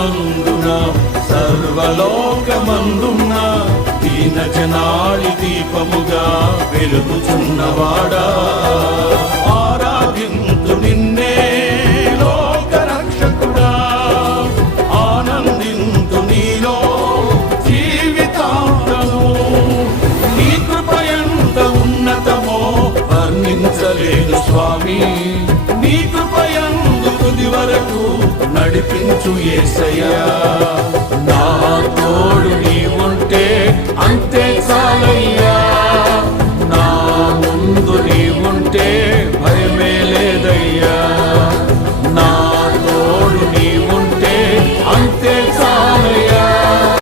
పరలోకమందున సర్వలోకమందున దీన జనాళి దీపముగా వెలుగుచున్నవాడా, ఆరాధింతు నిన్నే లోక రక్షకుడా, ఆనందింతు నీలో జీవితాంతము. నీ కృప ఎంత ఉన్నతమో వర్ణించలేదు స్వామి, నీ కృప యందు తుది వరకు నడిపించు యేసయ్యా. నా తోడు నీ ఉంటే